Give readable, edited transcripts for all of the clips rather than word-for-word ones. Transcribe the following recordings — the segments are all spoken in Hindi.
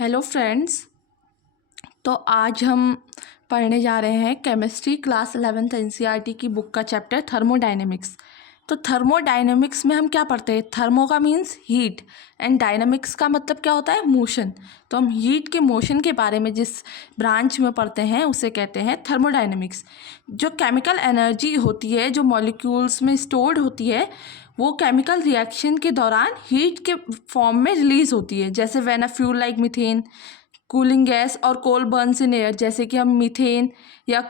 Hello friends. तो आज हम पढ़ने जा रहे हैं केमिस्ट्री क्लास 11th एनसीईआरटी की बुक का चैप्टर थर्मोडायनेमिक्स। तो थर्मोडायनेमिक्स में हम क्या पढ़ते हैं? थर्मो का मीन्स हीट एंड डायनेमिक्स का मतलब क्या होता है? मोशन। तो हम हीट के मोशन के बारे में जिस ब्रांच में पढ़ते हैं उसे कहते हैं थर्मोडायनेमिक्स। जो केमिकल एनर्जी होती है जो मॉलिक्यूल्स में स्टोर्ड होती है वो केमिकल रिएक्शन के दौरान हीट के फॉर्म में रिलीज होती है। जैसे when a fuel like methane cooling gas और कोल बर्न्स इन एयर, जैसे कि हम मीथेन या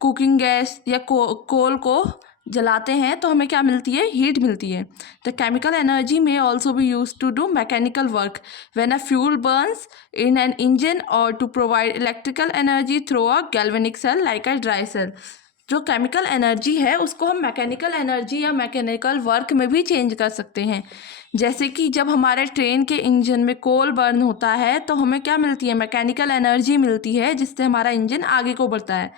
कुकिंग गैस या कोल को जलाते हैं तो हमें क्या मिलती है? हीट मिलती है। द केमिकल एनर्जी में also be use to do mechanical work when a fuel burns in an engine और to provide electrical energy through a galvanic cell like a dry cell. जो केमिकल एनर्जी है उसको हम मैकेनिकल एनर्जी या मैकेनिकल वर्क में भी चेंज कर सकते हैं। जैसे कि जब हमारे ट्रेन के इंजन में कोल बर्न होता है तो हमें क्या मिलती है? मैकेनिकल एनर्जी मिलती है जिससे हमारा इंजन आगे को बढ़ता है।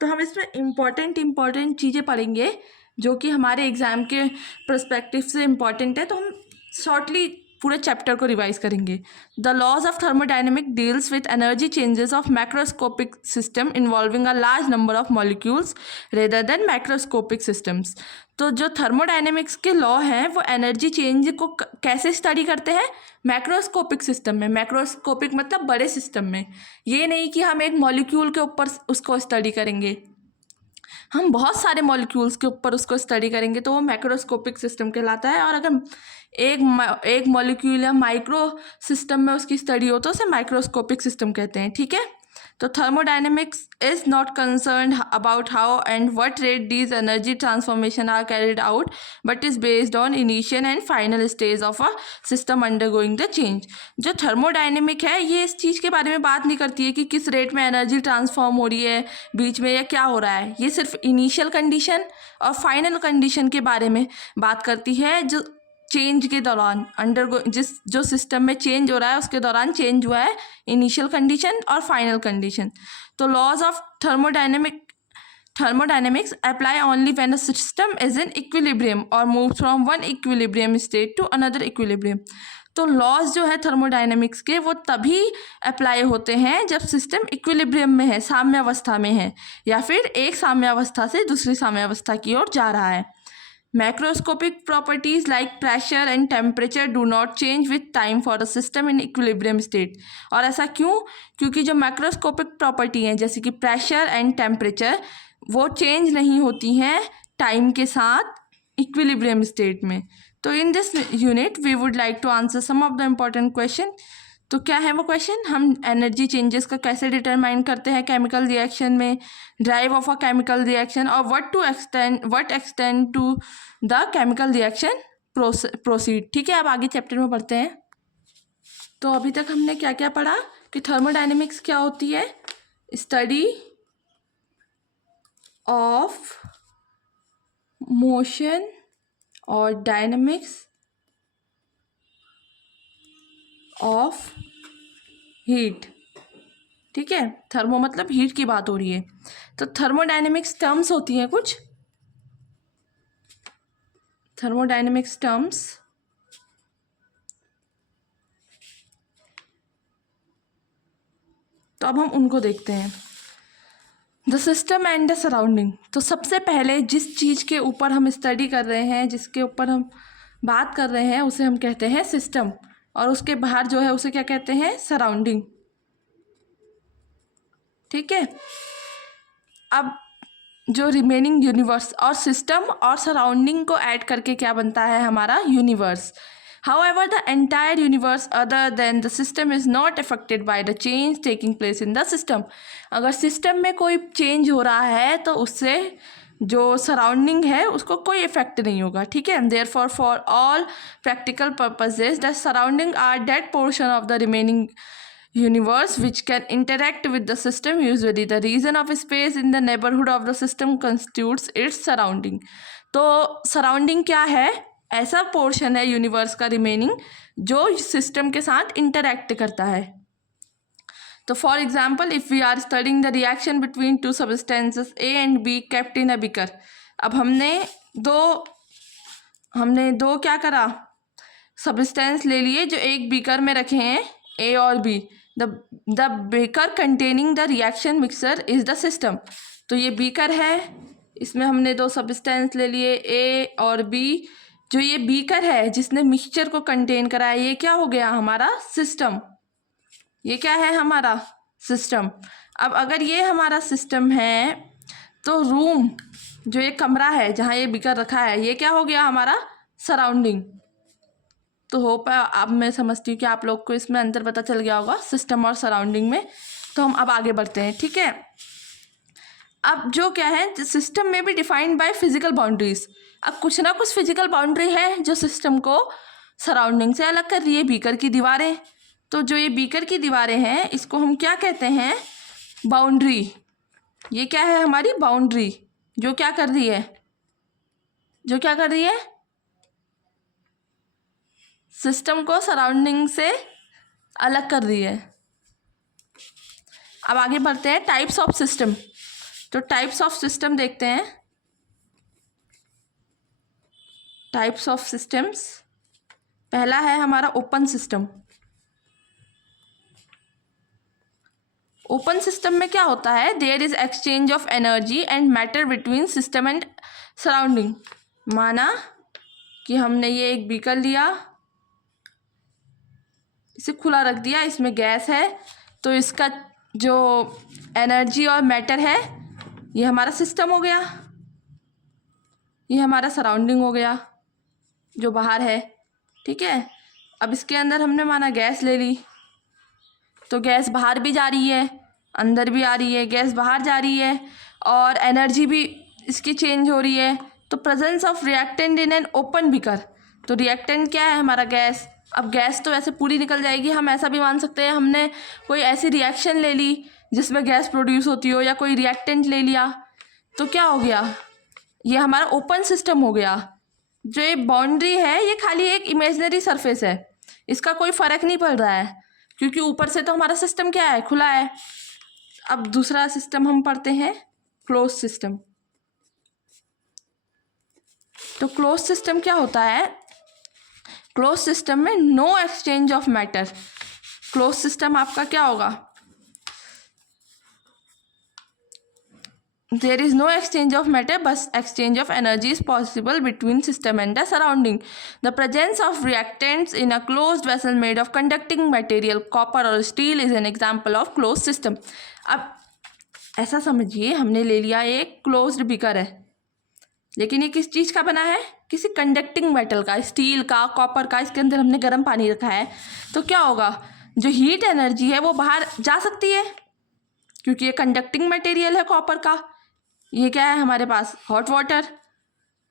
तो हम इसमें इम्पॉर्टेंट चीज़ें पढ़ेंगे जो कि हमारे एग्ज़ाम के पर्सपेक्टिव से इम्पॉर्टेंट है। तो हम शॉर्टली पूरे चैप्टर को रिवाइज करेंगे। The laws of thermodynamic deals with energy changes of macroscopic system involving a large number of molecules rather than macroscopic systems. तो जो थर्मोडायनेमिक्स के लॉ हैं वो एनर्जी चेंज को कैसे स्टडी करते हैं? मैक्रोस्कोपिक सिस्टम में। मैक्रोस्कोपिक मतलब बड़े सिस्टम में। ये नहीं कि हम एक मॉलिक्यूल के ऊपर उसको स्टडी करेंगे, हम बहुत सारे मॉलिक्यूल्स के ऊपर उसको स्टडी करेंगे तो वो मैक्रोस्कोपिक सिस्टम कहलाता है। और अगर एक मॉलिक्यूल या माइक्रो सिस्टम में उसकी स्टडी हो तो उसे माइक्रोस्कोपिक सिस्टम कहते हैं। ठीक है। तो thermodynamics is not concerned about how and what rate these energy transformation are carried out but is based on initial and final stage of a system undergoing the change. जो थर्मोडायनेमिक है ये इस चीज़ के बारे में बात नहीं करती है कि किस रेट में एनर्जी ट्रांसफॉर्म हो रही है बीच में या क्या हो रहा है। ये सिर्फ इनिशियल कंडीशन और फाइनल कंडीशन के बारे में बात करती है जो चेंज के दौरान जो सिस्टम में चेंज हो रहा है उसके दौरान चेंज हुआ है, इनिशियल कंडीशन और फाइनल कंडीशन। तो laws of thermodynamics apply only when a system is in equilibrium or moves from one equilibrium state to another equilibrium। तो लॉज जो है थर्मोडायनेमिक्स के वो तभी अप्लाई होते हैं जब सिस्टम इक्विलिब्रियम में है, साम्यावस्था में है, या फिर एक साम्यावस्था से दूसरी साम्यावस्था की ओर जा रहा है। Macroscopic properties like pressure and temperature do not change with time for a system in equilibrium state। और ऐसा क्यों? क्योंकि जो मैक्रोस्कोपिक प्रॉपर्टी हैं जैसे कि प्रेशर एंड टेम्परेचर वो चेंज नहीं होती हैं टाइम के साथ इक्विलिब्रियम स्टेट में। तो in this unit we would like to answer some of the important question. तो क्या है वो क्वेश्चन? हम एनर्जी चेंजेस का कैसे डिटरमाइन करते हैं केमिकल रिएक्शन में, drive of a chemical reaction, और what extent to the chemical reaction proceed. ठीक है, अब आगे चैप्टर में पढ़ते हैं। तो अभी तक हमने क्या क्या पढ़ा कि थर्मोडायनेमिक्स क्या होती है? स्टडी ऑफ मोशन और डायनेमिक्स ऑफ हीट। ठीक है, थर्मो मतलब हीट की बात हो रही है। तो थर्मोडायनेमिक्स टर्म्स होती हैं कुछ थर्मोडायनेमिक्स टर्म्स। तो अब हम उनको देखते हैं। The system and the surrounding. तो सबसे पहले जिस चीज़ के ऊपर हम स्टडी कर रहे हैं, जिसके ऊपर हम बात कर रहे हैं, उसे हम कहते हैं सिस्टम, और उसके बाहर जो है उसे क्या कहते हैं? सराउंडिंग। ठीक है। अब जो रिमेनिंग यूनिवर्स, और सिस्टम और सराउंडिंग को ऐड करके क्या बनता है? हमारा universe. However, the entire universe other than the system is not affected by the change taking place in the system। अगर सिस्टम में कोई चेंज हो रहा है तो उससे जो सराउंडिंग है उसको कोई इफेक्ट नहीं होगा। ठीक है। Therefore, for all practical purposes, the surrounding are that portion of the remaining universe which can interact with the system। Usually the region of space in the neighborhood of the system constitutes its surrounding। तो सराउंडिंग क्या है? ऐसा पोर्शन है यूनिवर्स का रिमेनिंग जो सिस्टम के साथ इंटरैक्ट करता है। तो for example if we are studying the reaction between two substances A and B kept in a beaker. अब हमने दो क्या करा? सब्सटेंस ले लिए जो एक बीकर में रखे हैं A और B, the baker containing the reaction mixer is the system. तो ये बीकर है, इसमें हमने दो सब्सटेंस ले लिए A और B। जो ये बीकर है जिसने मिक्सचर को कंटेन करा है, ये क्या हो गया हमारा सिस्टम। ये क्या है हमारा सिस्टम। अब अगर ये हमारा सिस्टम है तो रूम, जो ये कमरा है जहाँ ये बीकर रखा है, ये क्या हो गया हमारा सराउंडिंग। तो होप अब मैं समझती हूँ कि आप लोग को इसमें अंतर पता चल गया होगा सिस्टम और सराउंडिंग में। तो हम अब आगे बढ़ते हैं, ठीक है। अब जो क्या है, सिस्टम में भी डिफाइंड बाय फिजिकल बाउंड्रीज। अब कुछ ना कुछ फिजिकल बाउंड्री है जो सिस्टम को सराउंडिंग से अलग कर रही है, बीकर की दीवारें। तो जो ये बीकर की दीवारें हैं इसको हम क्या कहते हैं, बाउंड्री। ये क्या है हमारी बाउंड्री, जो क्या कर रही है, जो क्या कर रही है, सिस्टम को सराउंडिंग से अलग कर रही है। अब आगे बढ़ते हैं टाइप्स ऑफ सिस्टम। तो टाइप्स ऑफ सिस्टम देखते हैं। टाइप्स ऑफ सिस्टम्स, पहला है हमारा ओपन सिस्टम। ओपन सिस्टम में क्या होता है, there is exchange of energy and matter between system and surrounding. माना कि हमने ये एक बीकर लिया, इसे खुला रख दिया, इसमें गैस है, तो इसका जो एनर्जी और मैटर है ये हमारा सिस्टम हो गया, ये हमारा सराउंडिंग हो गया जो बाहर है, ठीक है। अब इसके अंदर हमने माना गैस ले ली, तो गैस बाहर भी जा रही है, अंदर भी आ रही है, गैस बाहर जा रही है और एनर्जी भी इसकी चेंज हो रही है। तो presence of reactant in an open beaker. तो रिएक्टेंट क्या है हमारा गैस। अब गैस तो वैसे पूरी निकल जाएगी, हम ऐसा भी मान सकते हैं हमने कोई ऐसी रिएक्शन ले ली जिसमें गैस प्रोड्यूस होती हो, या कोई रिएक्टेंट ले लिया, तो क्या हो गया, ये हमारा ओपन सिस्टम हो गया। जो ये बाउंड्री है ये खाली एक इमेजिनरी सरफेस है, इसका कोई फ़र्क नहीं पड़ रहा है क्योंकि ऊपर से तो हमारा सिस्टम क्या है, खुला है। अब दूसरा सिस्टम हम पढ़ते हैं क्लोज सिस्टम। तो क्लोज सिस्टम क्या होता है, क्लोज सिस्टम में no exchange of matter. Close system आपका क्या होगा, there is no exchange of matter बस exchange of energy is possible between system and the surrounding. The presence of reactants in a closed vessel made of conducting material copper और steel is an example of close system. अब ऐसा समझिए हमने ले लिया एक क्लोज्ड बीकर है, लेकिन ये किस चीज़ का बना है, किसी कंडक्टिंग मेटल का, स्टील का, कॉपर का, इसके अंदर हमने गर्म पानी रखा है। तो क्या होगा, जो हीट एनर्जी है वो बाहर जा सकती है क्योंकि ये कंडक्टिंग मटेरियल है कॉपर का। ये क्या है हमारे पास, हॉट वाटर।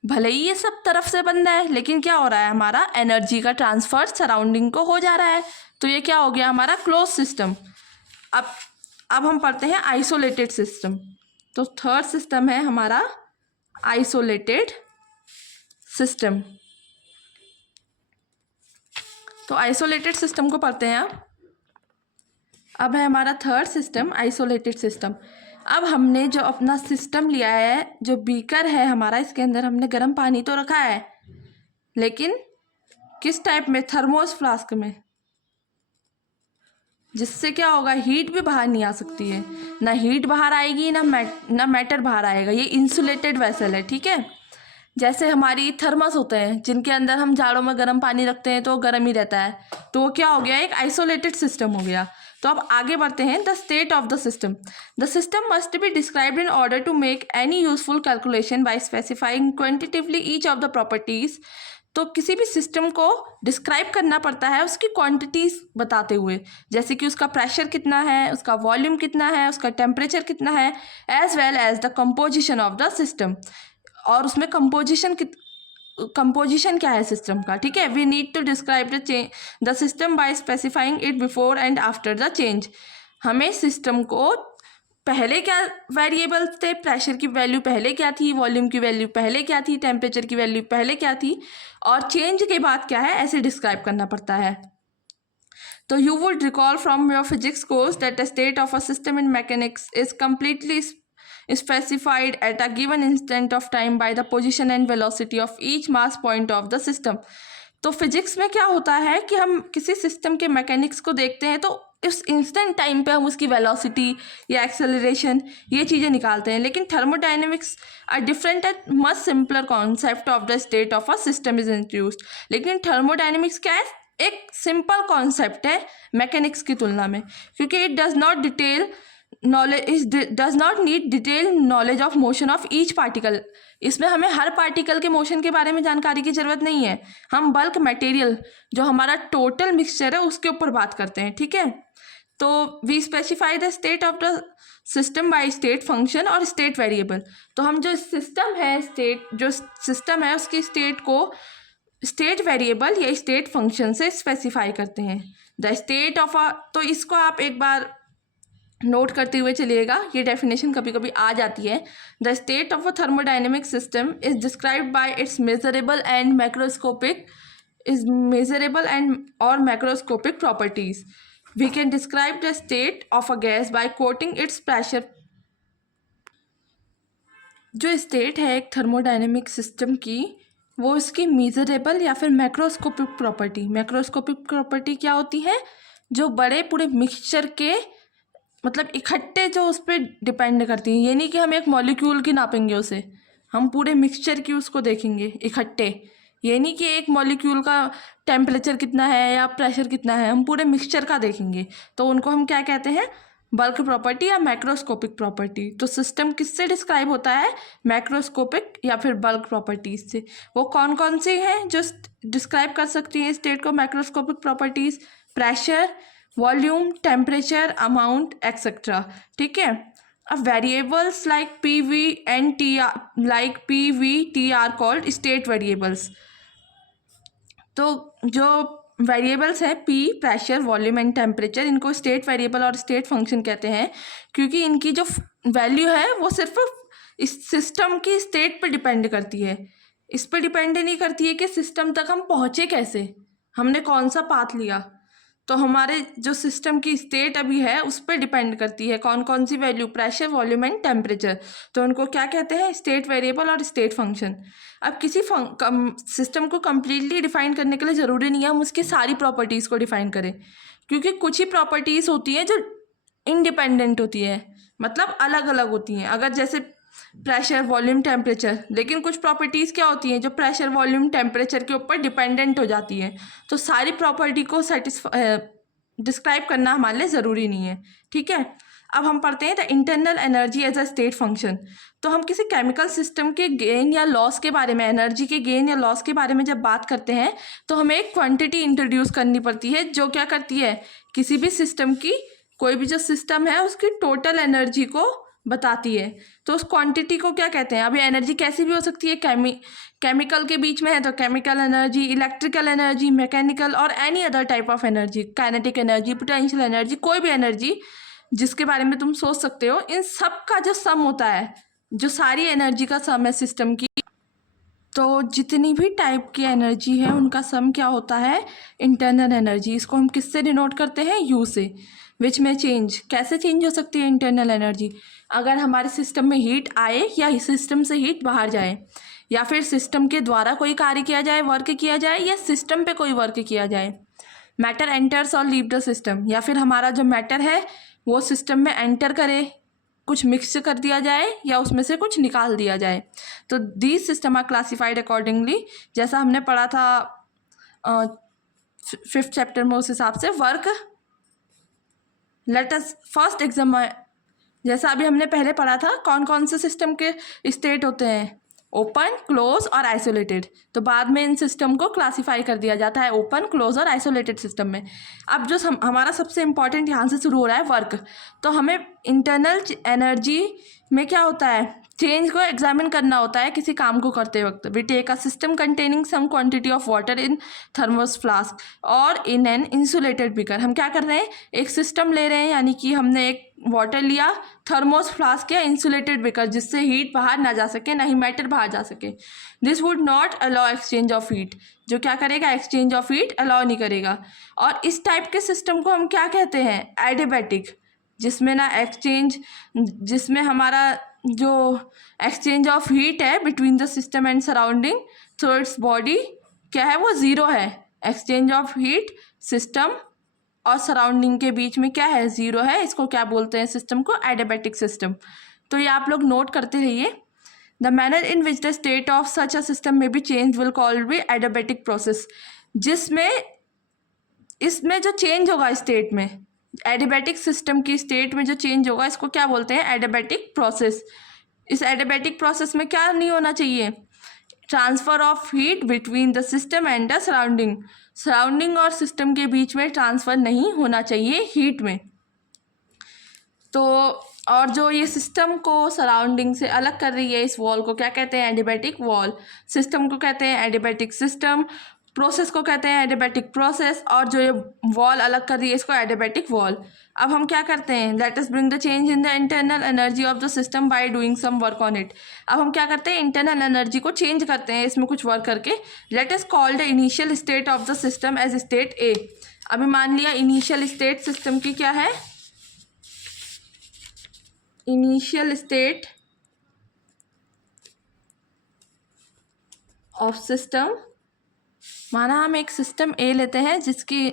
भले ही ये सब तरफ से बंद है लेकिन क्या हो रहा है, हमारा एनर्जी का ट्रांसफर सराउंडिंग को हो जा रहा है। तो ये क्या हो गया हमारा क्लोज सिस्टम। अब हम पढ़ते हैं आइसोलेटेड सिस्टम। तो थर्ड सिस्टम है हमारा आइसोलेटेड सिस्टम। तो आइसोलेटेड सिस्टम को पढ़ते हैं अब है हमारा थर्ड सिस्टम आइसोलेटेड सिस्टम। अब हमने जो अपना सिस्टम लिया है, जो बीकर है हमारा, इसके अंदर हमने गर्म पानी तो रखा है, लेकिन किस टाइप में, थर्मोस फ्लास्क में, जिससे क्या होगा, हीट भी बाहर नहीं आ सकती है। ना हीट बाहर आएगी ना मैटर बाहर आएगा। ये इंसुलेटेड वेसल है, ठीक है। जैसे हमारी थर्मस होते हैं जिनके अंदर हम जाड़ों में गर्म पानी रखते हैं तो वो गर्म ही रहता है, तो वो क्या हो गया, एक आइसोलेटेड सिस्टम हो गया। तो अब आगे बढ़ते हैं, the state of the system. The system must be described in order to make any useful calculation by specifying quantitatively each of the properties. तो किसी भी सिस्टम को डिस्क्राइब करना पड़ता है उसकी क्वांटिटीज बताते हुए, जैसे कि उसका प्रेशर कितना है, उसका वॉल्यूम कितना है, उसका टेम्परेचर कितना है, as well as the composition of the system. और उसमें कंपोजिशन क्या है सिस्टम का, ठीक है। We need to describe the system by specifying it before and after the change. हमें सिस्टम को पहले क्या वेरिएबल्स थे, प्रेशर की वैल्यू पहले क्या थी, वॉल्यूम की वैल्यू पहले क्या थी, टेम्परेचर की वैल्यू पहले क्या थी, और चेंज के बाद क्या है, ऐसे डिस्क्राइब करना पड़ता है। तो you would recall from your physics course that the state of a system in mechanics is completely specified at a given instant of time by the position and velocity of each mass point of the system. तो फिजिक्स में क्या होता है कि हम किसी सिस्टम के मैकेनिक्स को देखते हैं तो इस इंस्टेंट टाइम पे हम उसकी वेलोसिटी या एक्सेलरेशन ये चीज़ें निकालते हैं, लेकिन thermodynamics are different at much simpler concept of the state of a system is introduced. लेकिन थर्मोडायनेमिक्स क्या है, एक सिंपल कॉन्सेप्ट है मैकेनिक्स की तुलना में, क्योंकि it does not need detail knowledge of motion of each particle. इसमें हमें हर पार्टिकल के मोशन के बारे में जानकारी की ज़रूरत नहीं है, हम बल्क मटेरियल जो हमारा टोटल मिक्सचर है उसके ऊपर बात करते हैं, ठीक है। तो we specify the state of the system by state function और स्टेट वेरिएबल। तो हम जो सिस्टम है, जो सिस्टम है उसकी स्टेट को स्टेट वेरिएबल या स्टेट फंक्शन से स्पेसिफाई करते हैं। द स्टेट ऑफ तो इसको आप एक बार नोट करते हुए चलिएगा, ये डेफिनेशन कभी कभी आ जाती है। The state of a thermodynamic system is described by its measurable and macroscopic properties. We can describe the state of a gas by quoting its pressure. जो स्टेट है एक थर्मोडाइनमिक सिस्टम की, वो इसकी मेजरेबल या फिर मैक्रोस्कोपिक प्रॉपर्टी क्या होती है, जो बड़े पूरे मिक्सचर के मतलब इकट्ठे जो उस पर डिपेंड करती हैं। ये नहीं कि हम एक मॉलिक्यूल की नापेंगे उसे, हम पूरे मिक्सचर की उसको देखेंगे इकट्ठे। ये नहीं कि एक मॉलिक्यूल का टेम्परेचर कितना है या प्रेशर कितना है, हम पूरे मिक्सचर का देखेंगे। तो उनको हम क्या कहते हैं, बल्क प्रॉपर्टी या मैक्रोस्कोपिक प्रॉपर्टी। तो सिस्टम किससे डिस्क्राइब होता है, मैक्रोस्कोपिक या फिर बल्क प्रॉपर्टीज से। वो कौन कौन सी हैं जो डिस्क्राइब कर सकती हैं स्टेट को, macroscopic properties? Pressure, volume, temperature, amount, etcetera, ठीक है। अब variables like P V T R called state variables. तो जो वेरिएबल्स हैं P, pressure, volume and temperature, इनको स्टेट वेरिएबल और स्टेट फंक्शन कहते हैं, क्योंकि इनकी जो वैल्यू है वो सिर्फ इस सिस्टम की स्टेट पर डिपेंड करती है। इस पर डिपेंड नहीं करती है कि सिस्टम तक हम पहुँचे कैसे, हमने कौन सा पाथ लिया। तो हमारे जो सिस्टम की स्टेट अभी है उस पर डिपेंड करती है कौन कौन सी value, pressure, volume and temperature. तो उनको क्या कहते हैं, स्टेट वेरिएबल और स्टेट फंक्शन। अब किसी सिस्टम को कम्प्लीटली डिफाइन करने के लिए ज़रूरी नहीं है हम उसकी सारी प्रॉपर्टीज़ को डिफाइन करें, क्योंकि कुछ ही प्रॉपर्टीज़ होती हैं जो इंडिपेंडेंट होती है, मतलब अलग अलग होती हैं। अगर जैसे प्रेशर, वॉल्यूम, टेम्परेचर, लेकिन कुछ प्रॉपर्टीज़ क्या होती हैं जो प्रेशर, वॉल्यूम, टेम्परेचर के ऊपर डिपेंडेंट हो जाती हैं। तो सारी प्रॉपर्टी को डिस्क्राइब करना हमारे लिए ज़रूरी नहीं है, ठीक है। अब हम पढ़ते हैं the internal energy as a state function. तो हम किसी केमिकल सिस्टम के गेन या लॉस के बारे में, एनर्जी के गेन या लॉस के बारे में जब बात करते हैं तो हमें एक क्वांटिटी इंट्रोड्यूस करनी पड़ती है, जो क्या करती है, किसी भी सिस्टम की, कोई भी जो सिस्टम है उसकी टोटल एनर्जी को बताती है। तो उस क्वांटिटी को क्या कहते हैं। अभी एनर्जी कैसी भी हो सकती है, केमिकल के बीच में है तो chemical energy, electrical energy, mechanical और any other type of energy, kinetic energy, potential energy, कोई भी एनर्जी जिसके बारे में तुम सोच सकते हो, इन सब का जो सम होता है, जो सारी एनर्जी का सम है सिस्टम की, तो जितनी भी टाइप की एनर्जी है उनका सम क्या होता है, इंटरनल एनर्जी। इसको हम किससे डिनोट करते हैं, यू से। विच में चेंज, कैसे चेंज हो सकती है इंटरनल एनर्जी, अगर हमारे सिस्टम में हीट आए या सिस्टम से हीट बाहर जाए, या फिर सिस्टम के द्वारा कोई कार्य किया जाए, वर्क किया जाए, या सिस्टम पे कोई वर्क किया जाए। मैटर एंटर्स और लीव द सिस्टम, या फिर हमारा जो मैटर है वो सिस्टम में एंटर करे, कुछ मिक्स कर दिया जाए या उसमें से कुछ निकाल दिया जाए। तो these system are classified accordingly, जैसा हमने पढ़ा था 5th चैप्टर में, उस हिसाब से work. Let us first exam, जैसा अभी हमने पहले पढ़ा था कौन कौन से सिस्टम के स्टेट होते हैं, ओपन, क्लोज और आइसोलेटेड। तो बाद में इन सिस्टम को क्लासिफाई कर दिया जाता है ओपन, क्लोज और आइसोलेटेड सिस्टम में। अब जो हमारा सबसे इम्पॉर्टेंट यहाँ से शुरू हो रहा है वर्क। तो हमें इंटरनल एनर्जी में क्या होता है, चेंज को एग्जामिन करना होता है किसी काम को करते वक्त। We take a system containing some quantity of water in thermos flask और इन एन इंसुलेटेड बीकर। हम क्या कर रहे हैं, एक सिस्टम ले रहे हैं, यानी कि हमने एक वाटर लिया थर्मोस फ्लास्क या इंसुलेटेड बीकर, जिससे हीट बाहर ना जा सके, ना ही मैटर बाहर जा सके। This would not allow exchange of heat, जो क्या करेगा, एक्सचेंज ऑफ हीट अलाउ नहीं करेगा। और इस टाइप के सिस्टम को हम क्या कहते हैं, एडियाबैटिक, जिसमें ना जिसमें हमारा जो एक्सचेंज ऑफ हीट है between the system and surrounding through its body क्या है वो ज़ीरो है। एक्सचेंज ऑफ हीट सिस्टम और सराउंडिंग के बीच में क्या है, ज़ीरो है। इसको क्या बोलते हैं सिस्टम को, एडियाबैटिक सिस्टम। तो ये आप लोग नोट करते रहिए। The manner in which the state of such a system में be change will called be adiabatic process. जिसमें इसमें जो चेंज होगा स्टेट में, एडियाबैटिक सिस्टम की स्टेट में जो चेंज होगा, इसको क्या बोलते हैं, एडियाबैटिक प्रोसेस। इस एडियाबैटिक प्रोसेस में क्या नहीं होना चाहिए, transfer of heat between the system and the surrounding. Surrounding और सिस्टम के बीच में ट्रांसफ़र नहीं होना चाहिए हीट में। तो और जो ये सिस्टम को सराउंडिंग से अलग कर रही है, इस वॉल को क्या कहते हैं, एडियाबैटिक वॉल। सिस्टम को कहते हैं एडियाबैटिक सिस्टम, प्रोसेस को कहते हैं एडियाबैटिक प्रोसेस, और जो ये वॉल अलग कर रही है इसको एडियाबैटिक वॉल। अब हम क्या करते हैं, let us bring the change in the internal energy of the system by doing some work on it. अब हम क्या करते हैं, इंटरनल एनर्जी को चेंज करते हैं इसमें कुछ वर्क करके। Let us call the initial state of the system as state A. अभी मान लिया इनिशियल स्टेट सिस्टम की क्या है, इनिशियल स्टेट ऑफ सिस्टम, माना हम एक सिस्टम ए लेते हैं जिसकी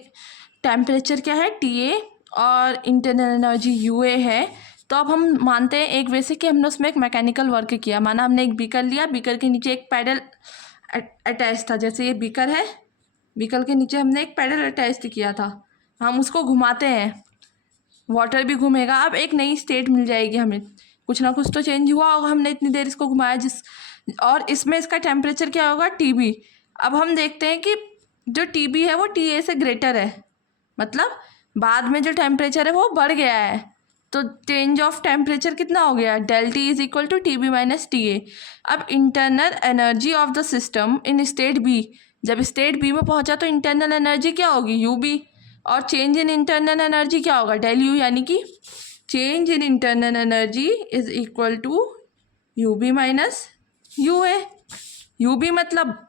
टेम्परेचर क्या है TA और इंटरनल एनर्जी UA है। तो अब हम मानते हैं एक वे से कि हमने उसमें एक मैकेनिकल वर्क किया। माना हमने एक बीकर लिया, बीकर के नीचे एक पैडल अटैच था। जैसे ये बीकर है, बीकर के नीचे हमने एक पैडल अटैच किया था, हम उसको घुमाते हैं, वाटर भी घूमेगा। अब एक नई स्टेट मिल जाएगी हमें, कुछ ना कुछ तो चेंज हुआ होगा, हमने इतनी देर इसको घुमाया और इसमें इसका टेम्परेचर क्या होगा, TB। अब हम देखते हैं कि जो TB है वो TA से ग्रेटर है, मतलब बाद में जो टेम्परेचर है वो बढ़ गया है। तो चेंज ऑफ टेम्परेचर कितना हो गया, del T is equal to TB minus TA। अब internal energy of the system in state B, जब स्टेट B में पहुंचा तो इंटरनल एनर्जी क्या होगी, UB, और चेंज इन इंटरनल एनर्जी क्या होगा, del U, यानी कि change in internal energy is equal to UB minus UA। UB मतलब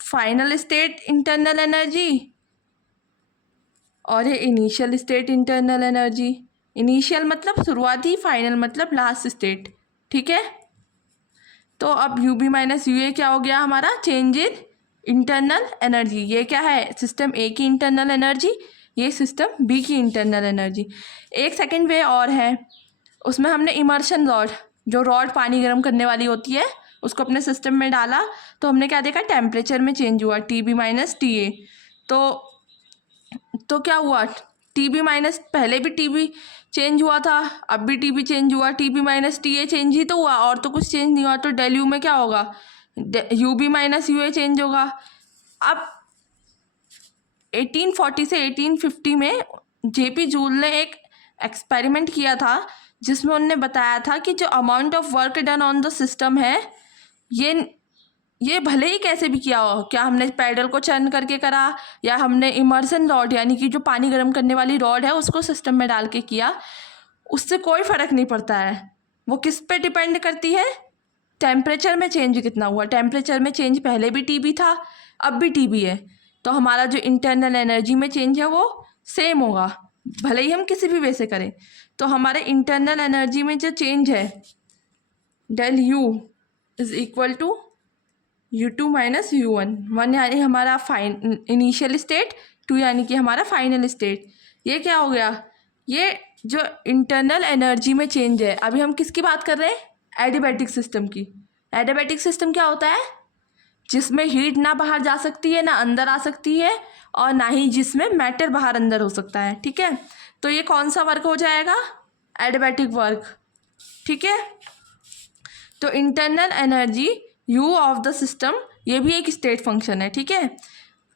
फाइनल स्टेट इंटरनल एनर्जी और ये initial state internal energy. Initial मतलब शुरुआती, फाइनल मतलब लास्ट स्टेट, ठीक है। तो अब UB माइनस UA क्या हो गया हमारा, चेंज इन इंटरनल एनर्जी। ये क्या है, सिस्टम A की इंटरनल एनर्जी, ये सिस्टम B की इंटरनल एनर्जी। एक सेकेंड वे और है, उसमें हमने इमर्शन रॉड, जो रॉड पानी गर्म करने वाली होती है, उसको अपने सिस्टम में डाला तो हमने क्या देखा, टेम्परेचर में चेंज हुआ, TB माइनस TA। तो क्या हुआ, TB माइनस, पहले भी TB चेंज हुआ था, अब भी TB चेंज हुआ, TB माइनस TA चेंज ही तो हुआ, और तो कुछ चेंज नहीं हुआ। तो del U में क्या होगा, UB माइनस UA चेंज होगा। अब 1840 से 1850 में JP जूल ने एक एक्सपेरिमेंट किया था जिसमें उन्होंने बताया था कि जो amount of work done on the system है, ये भले ही कैसे भी किया हो, क्या हमने पैडल को चर्न करके करा या हमने इमर्सन रॉड यानी कि जो पानी गर्म करने वाली रॉड है उसको सिस्टम में डाल के किया, उससे कोई फ़र्क नहीं पड़ता है। वो किस पे डिपेंड करती है, टेम्परेचर में चेंज कितना हुआ। टेम्परेचर में चेंज पहले भी TB था, अब भी TB है, तो हमारा जो इंटरनल एनर्जी में चेंज है वो सेम होगा, भले ही हम किसी भी वे से करें। तो हमारे इंटरनल एनर्जी में जो चेंज है, del U is equal to U2 minus U1। 1 यानी हमारा इनिशियल स्टेट, 2 यानी कि हमारा फाइनल स्टेट। ये क्या हो गया, ये जो इंटरनल एनर्जी में चेंज है। अभी हम किसकी बात कर रहे हैं, एडियाबैटिक सिस्टम की। एडियाबैटिक सिस्टम क्या होता है, जिसमें हीट ना बाहर जा सकती है, ना अंदर आ सकती है, और ना ही जिसमें मैटर बाहर अंदर हो सकता है, ठीक है। तो ये कौन सा वर्क हो जाएगा, एडियाबैटिक वर्क, ठीक है। तो internal energy U of the system, ये भी एक स्टेट फंक्शन है, ठीक है।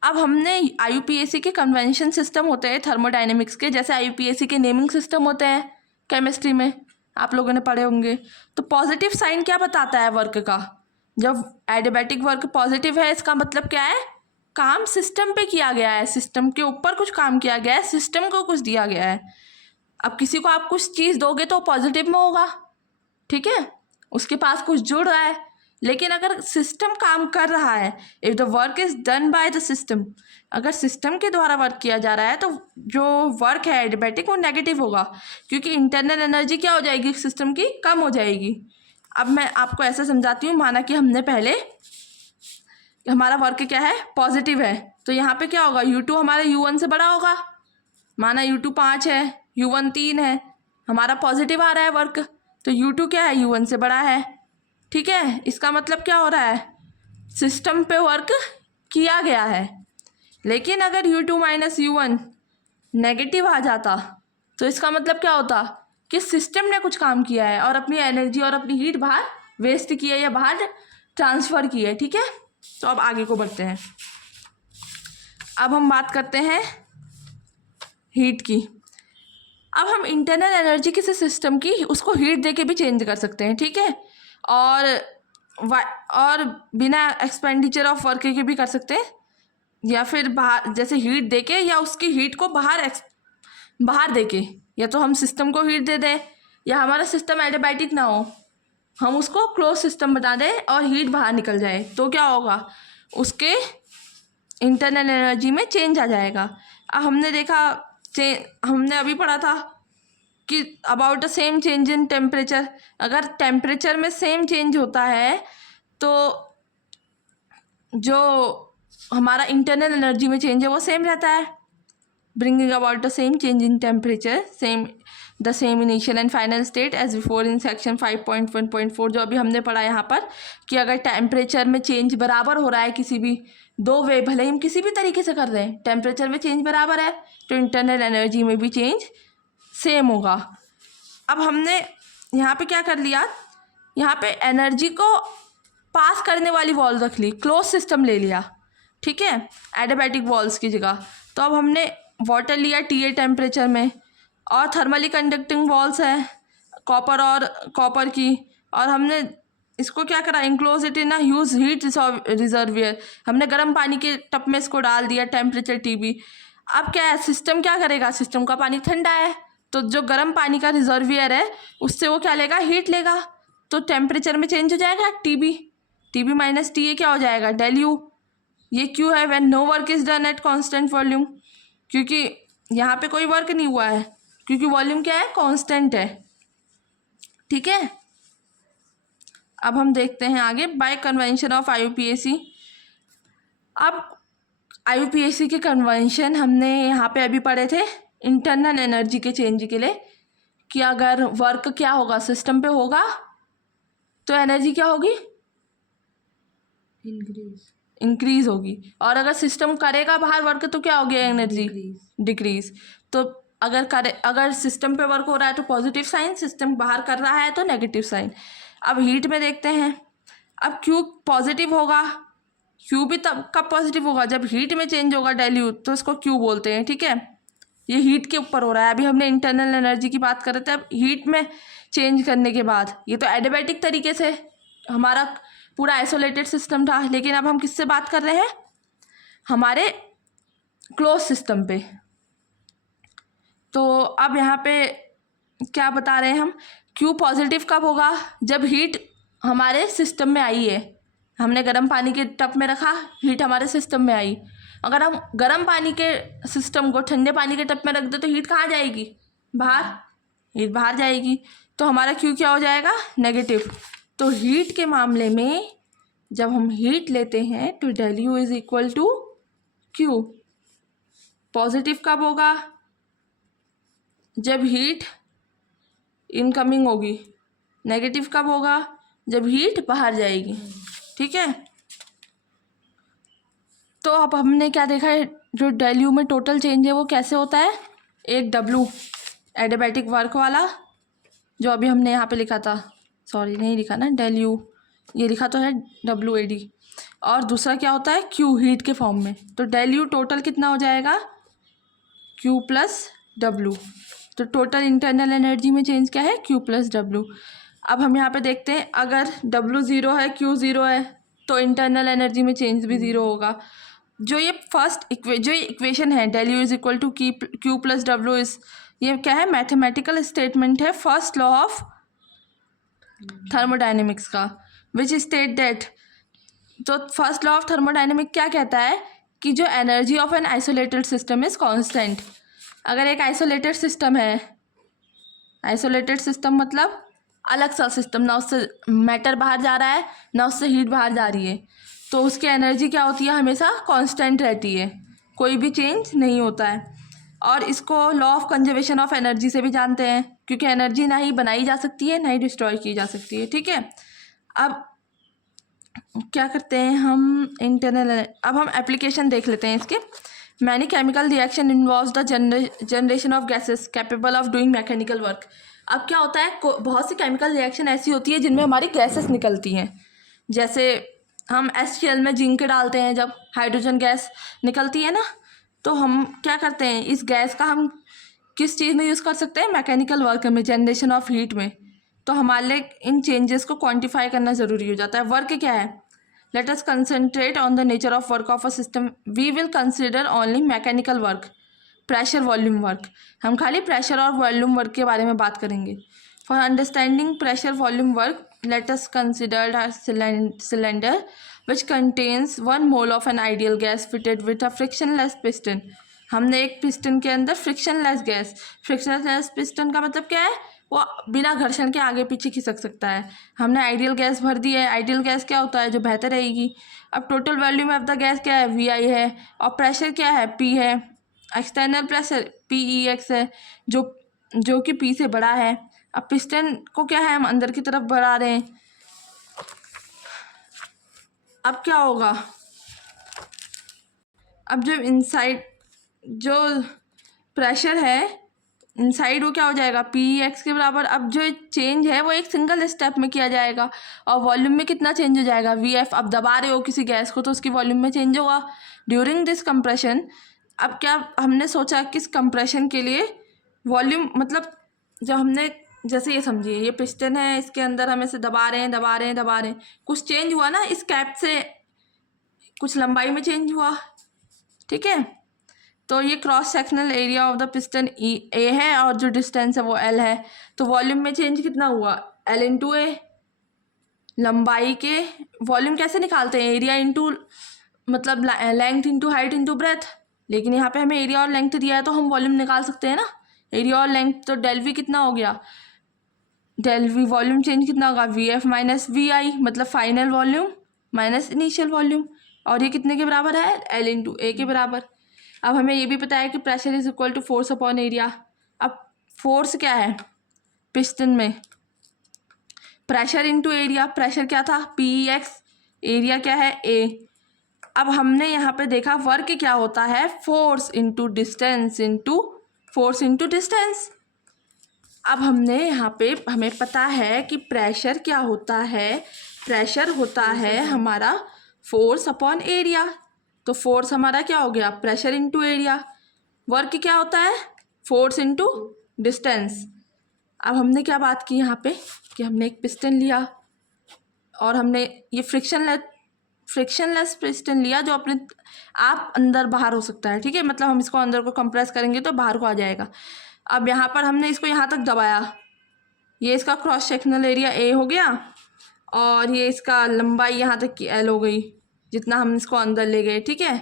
अब हमने IUPAC के कन्वेंशन सिस्टम होते हैं थर्मोडाइनमिक्स के, जैसे IUPAC के नेमिंग सिस्टम होते हैं केमिस्ट्री में, आप लोगों ने पढ़े होंगे। तो पॉजिटिव साइन क्या बताता है वर्क का, जब एडियाबैटिक वर्क पॉजिटिव है इसका मतलब क्या है, काम सिस्टम पे किया गया है, सिस्टम के ऊपर कुछ काम किया गया है, सिस्टम को कुछ दिया गया है। अब किसी को आप कुछ चीज़ दोगे तो पॉजिटिव में होगा, ठीक है, उसके पास कुछ जुड़ रहा है। लेकिन अगर सिस्टम काम कर रहा है, if the work is done by the system, अगर सिस्टम के द्वारा वर्क किया जा रहा है तो जो वर्क है एडियाबैटिक वो नेगेटिव होगा, क्योंकि इंटरनल एनर्जी क्या हो जाएगी सिस्टम की, कम हो जाएगी। अब मैं आपको ऐसे समझाती हूँ, माना कि हमने पहले हमारा वर्क क्या है, पॉजिटिव है, तो यहाँ पे क्या होगा, U2 हमारे U1 से बड़ा होगा। माना U2 5 है, U1 3 है, हमारा पॉजिटिव आ रहा है वर्क, तो U2 क्या है, U1 से बड़ा है। ठीक है, इसका मतलब क्या हो रहा है, सिस्टम पे वर्क किया गया है। लेकिन अगर U2 माइनस U1 नेगेटिव आ जाता तो इसका मतलब क्या होता कि सिस्टम ने कुछ काम किया है और अपनी एनर्जी और अपनी हीट बाहर वेस्ट की है या बाहर ट्रांसफ़र की है। ठीक है, तो अब आगे को बढ़ते हैं। अब हम बात करते हैं हीट की। अब हम इंटरनल एनर्जी किसी सिस्टम की उसको हीट दे के भी चेंज कर सकते हैं। ठीक है, और बिना एक्सपेंडिचर ऑफ वर्क के भी कर सकते हैं, या फिर बाहर जैसे हीट दे के या उसकी हीट को बाहर दे के, या तो हम सिस्टम को हीट दे दें या हमारा सिस्टम एडियाबैटिक ना हो, हम उसको क्लोज सिस्टम बना दें और हीट बाहर निकल जाए, तो क्या होगा, उसके इंटरनल एनर्जी में चेंज आ जाएगा। अब हमने देखा, हमने अभी पढ़ा था कि about the same change in temperature, अगर टेम्परेचर में सेम चेंज होता है तो जो हमारा इंटरनल एनर्जी में चेंज है वो सेम रहता है। Bringing about the same change in temperature, the same initial and final state as before in section 5.1.4, जो अभी हमने पढ़ा यहाँ पर कि अगर टेम्परेचर में चेंज बराबर हो रहा है किसी भी दो वे, भले ही हम किसी भी तरीके से कर रहे हैं, टेम्परेचर में चेंज बराबर है तो इंटरनल एनर्जी में भी चेंज सेम होगा। अब हमने यहाँ पे क्या कर लिया, यहाँ पे एनर्जी को पास करने वाली वॉल रख ली, क्लोज सिस्टम ले लिया। ठीक है, एडियाबैटिक वॉल्स की जगह। तो अब हमने वाटर लिया TA टेम्परेचर में, और थर्मली कंडक्टिंग वॉल्स है कॉपर की, और हमने इसको क्या करा, enclose it in a huge heat reservoir, हमने गर्म पानी के टब में इसको डाल दिया टेम्परेचर TB। अब क्या है, सिस्टम क्या करेगा, सिस्टम का पानी ठंडा है तो जो गर्म पानी का रिजर्वियर है उससे वो क्या लेगा, हीट लेगा, तो टेम्परेचर में चेंज हो जाएगा TB माइनस TA क्या हो जाएगा, ΔU। ये क्यों है, when no work is done at constant volume, क्योंकि यहाँ पे कोई वर्क नहीं हुआ है, क्योंकि वॉल्यूम क्या है, कांस्टेंट है। ठीक है, अब हम देखते हैं आगे, बाय कन्वेंशन ऑफ IUPAC। अब IUPAC के कन्वेंशन हमने यहाँ पे अभी पढ़े थे इंटरनल एनर्जी के चेंज के लिए, कि अगर वर्क क्या होगा, सिस्टम पे होगा तो एनर्जी क्या होगी, इंक्रीज होगी, और अगर सिस्टम करेगा बाहर वर्क तो क्या होगी, एनर्जी डिक्रीज। तो अगर सिस्टम पे वर्क हो रहा है तो पॉजिटिव साइन, सिस्टम बाहर कर रहा है तो नेगेटिव साइन। अब हीट में देखते हैं, अब Q पॉजिटिव होगा, Q भी तब कब पॉजिटिव होगा, जब हीट में चेंज होगा ΔU, तो इसको Q बोलते हैं। ठीक है, ये हीट के ऊपर हो रहा है, अभी हमने इंटरनल एनर्जी की बात कर रहे थे, अब हीट में चेंज करने के बाद, ये तो एडियाबैटिक तरीके से हमारा पूरा आइसोलेटेड सिस्टम था, लेकिन अब हम किससे बात कर रहे हैं, हमारे क्लोज सिस्टम पे। तो अब यहाँ पे क्या बता रहे हैं हम, Q पॉजिटिव कब होगा, जब हीट हमारे सिस्टम में आई है, हमने गर्म पानी के टब में रखा, हीट हमारे सिस्टम में आई। अगर हम गर्म पानी के सिस्टम को ठंडे पानी के टब में रख दे तो हीट कहाँ जाएगी, बाहर, हीट बाहर जाएगी, तो हमारा Q क्या हो जाएगा, नेगेटिव। तो हीट के मामले में जब हम हीट लेते हैं तो ΔU is equal to Q। Positive कब होगा, जब हीट इनकमिंग होगी, नेगेटिव कब होगा, जब हीट बाहर जाएगी। ठीक है, तो अब हमने क्या देखा है, जो ΔU में टोटल चेंज है वो कैसे होता है, एक W एडियाबैटिक वर्क वाला जो अभी हमने यहाँ पे लिखा था, सॉरी नहीं लिखा ना, ΔU ये लिखा तो है WAD, और दूसरा क्या होता है, Q हीट के फॉर्म में। तो ΔU टोटल कितना हो जाएगा, Q प्लस W। तो टोटल इंटरनल एनर्जी में चेंज क्या है, Q प्लस W। अब हम यहाँ पे देखते हैं, अगर W 0 है, Q 0 है, तो इंटरनल एनर्जी में चेंज भी 0 होगा। जो ये जो इक्वेशन है ΔU is equal to Q plus W is, ये क्या है, मैथमेटिकल स्टेटमेंट है फर्स्ट लॉ ऑफ थर्मोडाइनमिक्स का, विच स्टेट दैट, तो फर्स्ट लॉ ऑफ थर्मोडाइनमिक क्या कहता है कि जो energy of an isolated system is constant. अगर एक आइसोलेटेड सिस्टम है, आइसोलेटेड सिस्टम मतलब अलग सा सिस्टम, ना उससे मैटर बाहर जा रहा है ना उससे हीट बाहर जा रही है, तो उसकी एनर्जी क्या होती है, हमेशा कांस्टेंट रहती है, कोई भी चेंज नहीं होता है। और इसको law of conservation of energy से भी जानते हैं, क्योंकि एनर्जी ना ही बनाई जा सकती है ना ही डिस्ट्रॉय की जा सकती है। ठीक है, अब क्या करते हैं हम अब हम एप्लीकेशन देख लेते हैं इसके। Many chemical reaction involves the generation of gases capable of doing mechanical work. अब क्या होता है, बहुत सी केमिकल रिएक्शन ऐसी होती है जिनमें हमारी गैसेस निकलती हैं। जैसे हम HCl में जिंक डालते हैं, जब हाइड्रोजन गैस निकलती है ना, तो हम क्या करते हैं, इस गैस का हम किस चीज़ में यूज़ कर सकते हैं, मैकेनिकल वर्क में, जनरेशन ऑफ हीट में। तो हमारे लिए इन चेंजेस को क्वांटिफाई करना ज़रूरी हो जाता है। वर्क क्या है, let us concentrate on the nature of work of a system, we will consider only mechanical work, pressure volume work. हम खाली प्रेशर और वॉल्यूम वर्क के बारे में बात करेंगे। For understanding pressure volume work, let us consider a cylinder which contains 1 mole of an ideal gas fitted with a frictionless piston। हमने एक पिस्टन के अंदर फ्रिक्शनलेस गैस, फ्रिक्शनलेस पिस्टन का मतलब क्या है, वो बिना घर्षण के आगे पीछे खिसक सकता है। हमने आइडियल गैस भर दी है। आइडियल गैस क्या होता है, जो बहते रहेगी। अब total volume of the gas क्या है, VI है, और प्रेशर क्या है, P है। एक्सटर्नल प्रेशर PEX है, जो कि P से बड़ा है। अब पिस्टन को क्या है, हम अंदर की तरफ बढ़ा रहे हैं। अब क्या होगा, अब जब इनसाइड जो प्रेशर है इनसाइड, वो क्या हो जाएगा, PEX के बराबर। अब जो चेंज है वो एक सिंगल स्टेप में किया जाएगा, और वॉल्यूम में कितना चेंज हो जाएगा, VF। अब दबा रहे हो किसी गैस को तो उसकी वॉल्यूम में चेंज होगा ड्यूरिंग दिस कंप्रेशन। अब क्या हमने सोचा, किस कंप्रेशन के लिए वॉल्यूम, मतलब जब हमने, जैसे ये समझिए, ये पिस्टन है, इसके अंदर हम इसे दबा रहे हैं, कुछ चेंज हुआ ना, इस कैप से कुछ लंबाई में चेंज हुआ। ठीक है, तो ये cross sectional area of the piston A है, और जो डिस्टेंस है वो L है। तो वॉल्यूम में चेंज कितना हुआ, L इंटू A। लंबाई के वॉल्यूम कैसे निकालते हैं, एरिया इंटू, मतलब length into height into breadth. लेकिन यहाँ पे हमें एरिया और लेंथ दिया है, तो हम वॉल्यूम निकाल सकते हैं ना, एरिया और लेंथ। तो डेल V कितना हो गया, डेल V वॉल्यूम चेंज कितना होगा, VF माइनस VI, मतलब final volume minus initial volume. और ये कितने के बराबर है, L इंटू A के बराबर। अब हमें ये भी पता है कि pressure is equal to force upon area. अब फोर्स क्या है, पिस्टन में प्रेशर इंटू एरिया। प्रेशर क्या था, PEX, एरिया क्या है, A। अब हमने यहाँ पे देखा वर्क क्या होता है, force into distance into force into distance. अब हमने यहाँ पे, हमें पता है कि प्रेशर क्या होता है, प्रेशर होता है हमारा फोर्स अपॉन एरिया। तो फोर्स हमारा क्या हो गया, प्रेशर इंटू एरिया। वर्क क्या होता है, फोर्स इंटू डिस्टेंस। अब हमने क्या बात की यहाँ पे, कि हमने एक पिस्टन लिया और हमने ये फ्रिक्शनलेस पिस्टन लिया, जो अपने आप अंदर बाहर हो सकता है। ठीक है, मतलब हम इसको अंदर को कंप्रेस करेंगे तो बाहर को आ जाएगा। अब यहाँ पर हमने इसको यहाँ तक दबाया, ये इसका क्रॉस सेक्शनल एरिया A हो गया, और ये इसका लंबाई यहाँ तक की L हो गई, जितना हम इसको अंदर ले गए। ठीक है,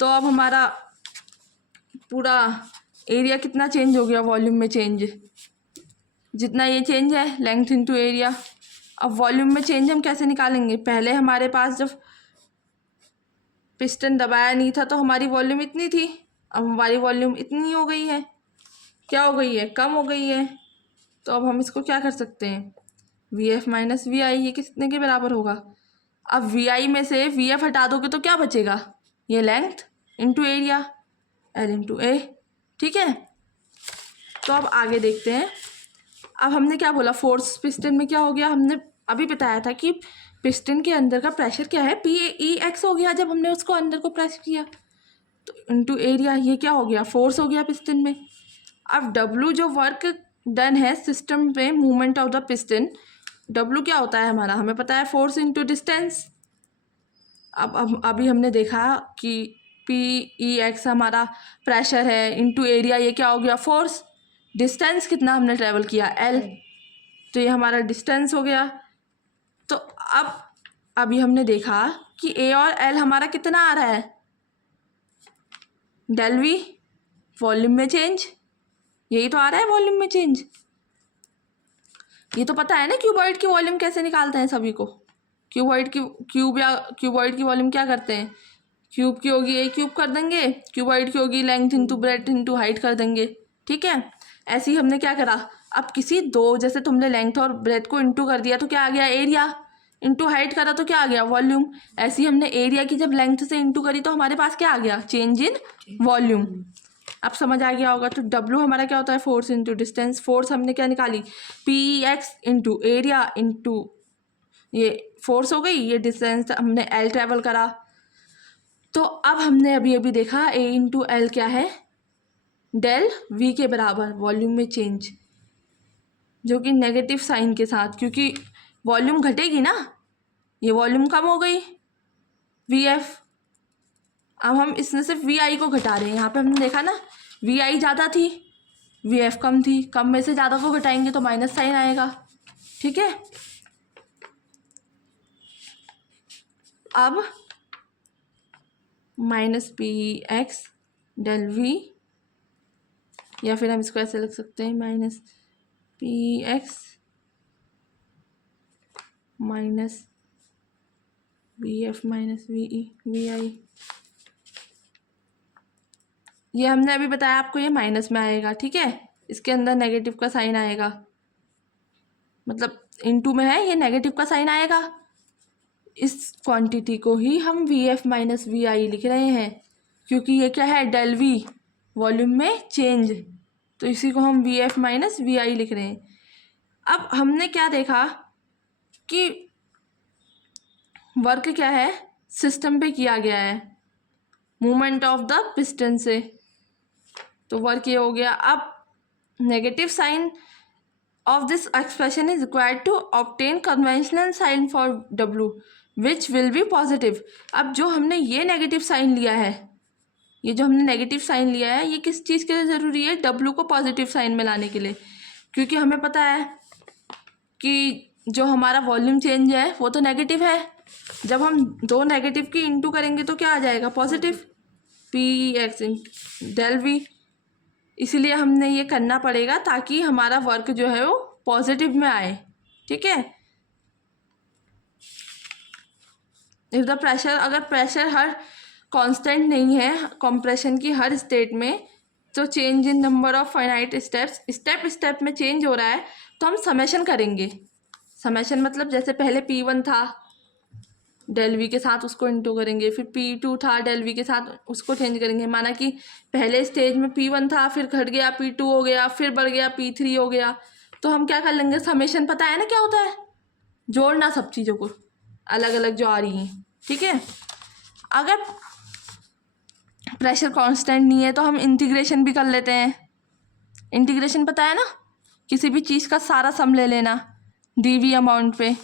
तो अब हमारा पूरा एरिया कितना चेंज हो गया, वॉल्यूम में चेंज, जितना ये चेंज है लेंथ इंटू एरिया। अब वॉल्यूम में चेंज हम कैसे निकालेंगे, पहले हमारे पास जब पिस्टन दबाया नहीं था तो हमारी वॉल्यूम इतनी थी, अब हमारी वॉल्यूम इतनी हो गई है, क्या हो गई है, कम हो गई है। तो अब हम इसको क्या कर सकते हैं, VF माइनस VI, ये कितने के बराबर होगा। अब VI में से VF हटा दोगे तो क्या बचेगा, ये length into area, L into A। ठीक है, तो अब आगे देखते हैं। अब हमने क्या बोला, फोर्स पिस्टन में क्या हो गया, हमने अभी बताया था कि पिस्टन के अंदर का प्रेशर क्या है, PEX हो गया जब हमने उसको अंदर को प्रेस किया। तो इंटू एरिया, ये क्या हो गया, फोर्स हो गया पिस्टन में। अब W जो वर्क डन है सिस्टम पे movement of the piston, W क्या होता है हमारा, हमें पता है, फोर्स इंटू डिस्टेंस। अब अभी हमने देखा कि PEX हमारा प्रेशर है, इंटू एरिया, ये क्या हो गया, फोर्स। डिस्टेंस कितना हमने ट्रेवल किया, L, तो ये हमारा डिस्टेंस हो गया। तो अब अभी हमने देखा कि A और L हमारा कितना आ रहा है, डेल V, वॉल्यूम में चेंज, यही तो आ रहा है वॉल्यूम में चेंज। ये तो पता है ना क्यूबॉइड की वॉल्यूम कैसे निकालते हैं सभी को, क्यूबॉइड की वॉल्यूम क्या करते हैं, क्यूब की होगी ए क्यूब कर देंगे, क्यूबॉइड की होगी length into breadth into height कर देंगे, ठीक है। ऐसे ही हमने क्या करा, अब किसी दो, जैसे तुमने लेंथ और ब्रेथ को इंटू कर दिया तो क्या आ गया एरिया, इंटू हाइट करा तो क्या आ गया वॉल्यूम। ऐसे ही हमने एरिया की जब लेंथ से इंटू करी तो हमारे पास क्या आ गया, चेंज इन वॉल्यूम। अब समझ आ गया होगा। तो डब्ल्यू हमारा क्या होता है, फोर्स इंटू डिस्टेंस। फोर्स हमने क्या निकाली, P x into area into ये फोर्स हो गई, ये डिस्टेंस हमने एल ट्रेवल करा। तो अब हमने अभी अभी देखा ए इंटू एल क्या है, डेल वी के बराबर वॉल्यूम में चेंज, जो कि नेगेटिव साइन के साथ, क्योंकि वॉल्यूम घटेगी ना, ये वॉल्यूम कम हो गई वी एफ। अब हम इसमें सिर्फ वी आई को घटा रहे हैं। यहाँ पे हमने देखा ना वी आई ज़्यादा थी, वी एफ कम थी, कम में से ज़्यादा को घटाएंगे तो माइनस साइन आएगा, ठीक है। अब minus P x del V, या फिर हम इसको ऐसे लिख सकते हैं minus P X minus V F minus V I. ये हमने अभी बताया आपको, ये माइनस में आएगा, ठीक है। इसके अंदर नेगेटिव का साइन आएगा, मतलब इनटू में है, ये नेगेटिव का साइन आएगा। इस क्वांटिटी को ही हम वी एफ माइनस वी आई लिख रहे हैं, क्योंकि ये क्या है, डेल वी वॉल्यूम में चेंज, तो इसी को हम वी एफ माइनस वी आई लिख रहे हैं। अब हमने क्या देखा कि वर्क क्या है, सिस्टम पे किया गया है मूवमेंट ऑफ द पिस्टन से, तो वर्क ये हो गया। अब negative sign of this expression is required to obtain conventional sign for W which will be positive। अब जो हमने ये नेगेटिव साइन लिया है, ये जो हमने नेगेटिव साइन लिया है, ये किस चीज़ के लिए ज़रूरी है, W को पॉजिटिव साइन में लाने के लिए, क्योंकि हमें पता है कि जो हमारा वॉल्यूम चेंज है वो तो नेगेटिव है। जब हम दो नेगेटिव की इंटू करेंगे तो क्या आ जाएगा, positive, P x del V. इसीलिए हमने ये करना पड़ेगा ताकि हमारा वर्क जो है वो पॉजिटिव में आए, ठीक है। इफ द प्रेशर, अगर प्रेशर हर कांस्टेंट नहीं है कंप्रेशन की हर स्टेट में, तो change in number of finite steps, step step में चेंज हो रहा है, तो हम समेशन करेंगे। समेशन मतलब जैसे पहले P1 था डेल वी के साथ, उसको इंटू करेंगे, फिर P2 था डेल वी के साथ, उसको चेंज करेंगे। माना कि पहले स्टेज में P1 था, फिर घट गया P2 हो गया, फिर बढ़ गया P3 हो गया, तो हम क्या कर लेंगे, समेशन पता है ना क्या होता है, जोड़ना सब चीज़ों को अलग अलग जो आ रही हैं, ठीक है। अगर प्रेशर कांस्टेंट नहीं है तो हम इंटीग्रेशन भी कर लेते हैं। इंटीग्रेशन पता है ना, किसी भी चीज़ का सारा सम ले लेना dv अमाउंट पे।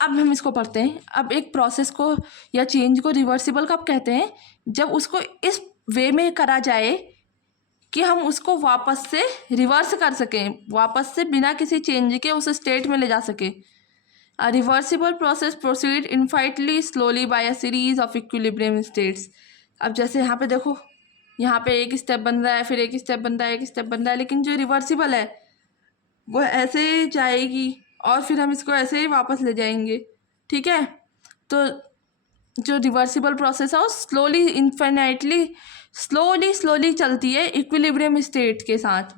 अब हम इसको पढ़ते हैं। अब एक प्रोसेस को या चेंज को रिवर्सिबल कब कहते हैं, जब उसको इस वे में करा जाए कि हम उसको वापस से रिवर्स कर सकें, वापस से बिना किसी चेंज के उस स्टेट में ले जा सके। A reversible process proceed infinitely slowly by a series of equilibrium states. अब जैसे यहाँ पे देखो, यहाँ पे एक स्टेप बन रहा है, फिर एक स्टेप बन रहा है, एक स्टेप बन रहा है, लेकिन जो रिवर्सिबल है वो ऐसे जाएगी और फिर हम इसको ऐसे ही वापस ले जाएंगे, ठीक है। तो जो रिवर्सिबल प्रोसेस है वो स्लोली इनफाइनाइटली स्लोली चलती है इक्विलिब्रियम स्टेट के साथ,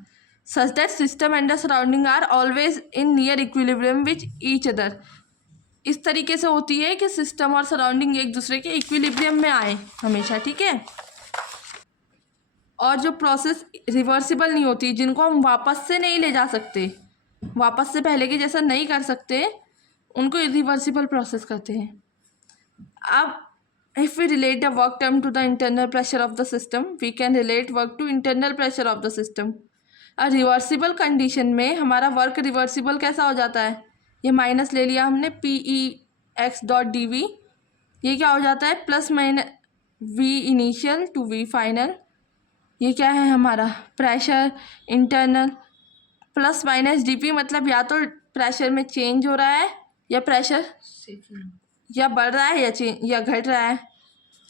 such that system and the surrounding are always in near equilibrium which each other. इस तरीके से होती है कि सिस्टम और सराउंडिंग एक दूसरे के इक्विलिब्रियम में आए हमेशा, ठीक है। और जो प्रोसेस रिवर्सिबल नहीं होती, जिनको हम वापस से नहीं ले जा सकते, वापस से पहले के जैसा नहीं कर सकते, उनको रिवर्सिबल प्रोसेस कहते हैं। अब if we relate the work term to the internal pressure of the system, we can relate work to internal pressure of the system। और रिवर्सिबल कंडीशन में हमारा वर्क रिवर्सिबल कैसा हो जाता है, ये माइनस ले लिया हमने P E X dot D V, ये क्या हो जाता है plus minus V initial to V final. ये क्या है हमारा pressure internal plus minus D P, मतलब या तो प्रेशर में चेंज हो रहा है या प्रेशर या बढ़ रहा है या घट रहा है।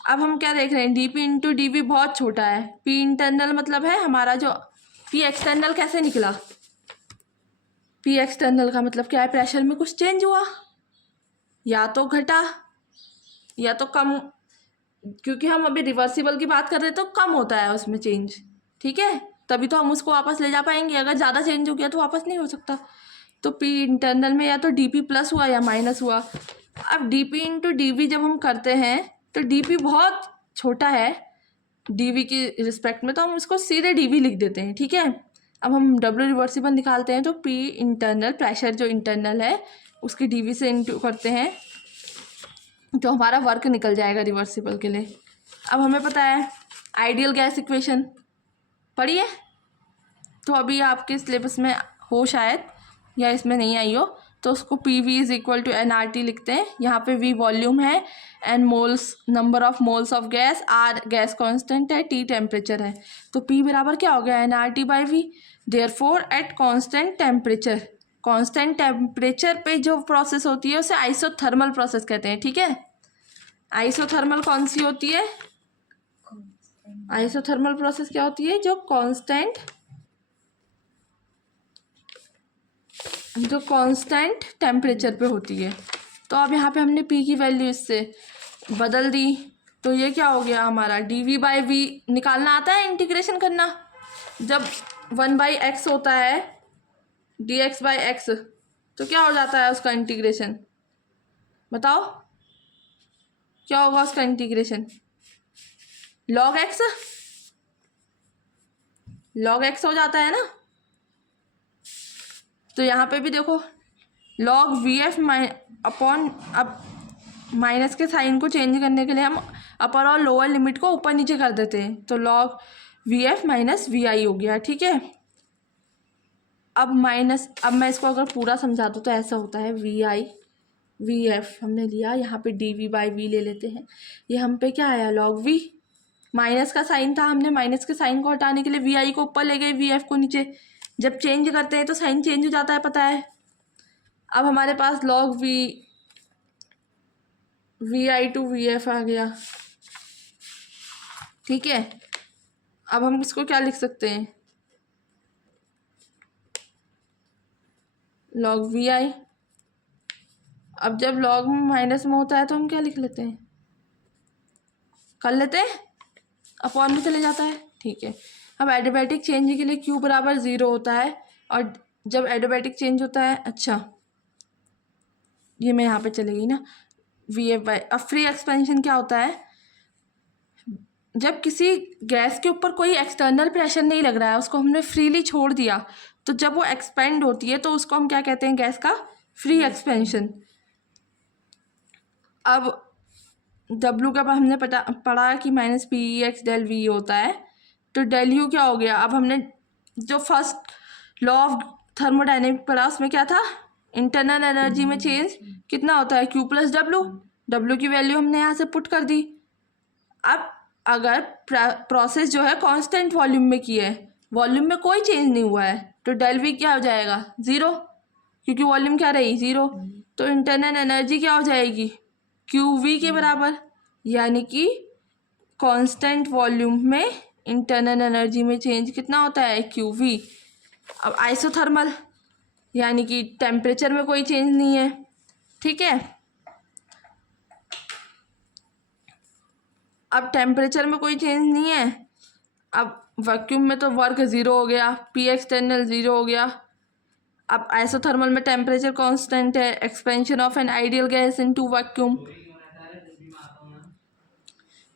अब हम क्या देख रहे हैं, D P into D V बहुत छोटा है, पी इंटरनल मतलब है हमारा जो पी एक्सटर्नल कैसे निकला, पी एक्सटर्नल का मतलब क्या है, प्रेशर में कुछ चेंज हुआ, या तो घटा या तो कम, क्योंकि हम अभी रिवर्सिबल की बात कर रहे हैं तो कम होता है उसमें चेंज, ठीक है, तभी तो हम उसको वापस ले जा पाएंगे। अगर ज़्यादा चेंज हो गया तो वापस नहीं हो सकता। तो पी इंटरनल में या तो डी पी प्लस हुआ या माइनस हुआ। अब D P into D V जब हम करते हैं तो डी पी बहुत छोटा है डी वी की रिस्पेक्ट में, तो हम उसको सीधे डी वी लिख देते हैं, ठीक है। अब हम डब्ल्यू रिवर्सिबल निकालते हैं तो पी इंटरनल, प्रेशर जो इंटरनल है उसकी डी वी से इंटू करते हैं तो हमारा वर्क निकल जाएगा रिवर्सिबल के लिए। अब हमें पता है आइडियल गैस इक्वेशन पढ़ी है, तो अभी आपके सिलेबस में हो शायद या इसमें नहीं आई हो, तो उसको P V is equal to N R T लिखते हैं। यहाँ पे वी वॉल्यूम है, N moles number of moles of gas, R gas constant है, टी टेम्परेचर है। तो पी बराबर क्या हो गया, N R T by V. Therefore at constant temperature, constant temperature पे जो प्रोसेस होती है उसे आइसोथर्मल प्रोसेस कहते हैं, ठीक है। आइसोथर्मल कौन सी होती है, आइसोथर्मल प्रोसेस क्या होती है, जो कांस्टेंट टेम्परेचर पे होती है। तो अब यहाँ पे हमने पी की वैल्यू इससे बदल दी, तो ये क्या हो गया हमारा, डी वी बाई वी निकालना आता है इंटीग्रेशन करना। जब 1/x होता है डी एक्स बाई एक्स तो क्या हो जाता है उसका इंटीग्रेशन, बताओ क्या होगा उसका इंटीग्रेशन, log x हो जाता है ना। तो यहाँ पे भी देखो log वी एफ अपॉन, अब माइनस के साइन को चेंज करने के लिए हम अपर और लोअर लिमिट को ऊपर नीचे कर देते हैं, तो log V F minus V I हो गया, ठीक है। अब मैं इसको अगर पूरा समझा दूँ तो ऐसा होता है वी आई वी एफ हमने लिया, यहाँ पे डी वी बाई वी ले लेते हैं, ये हम पे क्या आया log वी, माइनस का साइन था, हमने माइनस के साइन को हटाने के लिए वी आई को ऊपर ले गए, वी एफ को नीचे। जब चेंज करते हैं तो साइन चेंज हो जाता है, पता है। अब हमारे पास log V I to V F आ गया, ठीक है। अब हम इसको क्या लिख सकते हैं, log वी आई। अब जब log माइनस में होता है तो हम क्या लिख लेते हैं, कर लेते हैं, अपॉन में चले जाता है, ठीक है। अब एडियाबैटिक चेंज के लिए Q बराबर 0 होता है, और जब एडियाबैटिक चेंज होता है, अच्छा ये मैं यहाँ पे चलेगी ना, वी एफ बाई। अब फ्री एक्सपेंशन क्या होता है, जब किसी गैस के ऊपर कोई एक्सटर्नल प्रेशर नहीं लग रहा है, उसको हमने फ्रीली छोड़ दिया, तो जब वो एक्सपेंड होती है तो उसको हम क्या कहते हैं, गैस का फ्री एक्सपेंशन। अब W का हमने पढ़ा कि minus P x del V होता है, तो डेल यू क्या हो गया। अब हमने जो फर्स्ट लॉ ऑफ थर्मोडाइनमिक पढ़ा उसमें क्या था, इंटरनल एनर्जी में चेंज कितना होता है, Q प्लस डब्ल्यू की वैल्यू हमने यहाँ से पुट कर दी। अब अगर प्रोसेस जो है कांस्टेंट वॉल्यूम में की है, वॉल्यूम में कोई चेंज नहीं हुआ है, तो डेल वी क्या हो जाएगा 0, क्योंकि वॉल्यूम क्या रही 0। तो इंटरनल एनर्जी क्या हो जाएगी क्यू वी के बराबर, यानी कि कांस्टेंट वॉल्यूम में इंटरनल एनर्जी में चेंज कितना होता है क्यू वी। अब आइसोथर्मल यानी कि टेम्परेचर में कोई चेंज नहीं है, ठीक है। अब टेम्परेचर में कोई चेंज नहीं है, अब वैक्यूम में तो वर्क 0 हो गया, पी एक्सटर्नल 0 हो गया। अब आइसोथर्मल में टेम्परेचर कांस्टेंट है, expansion of an ideal gas into vacuum.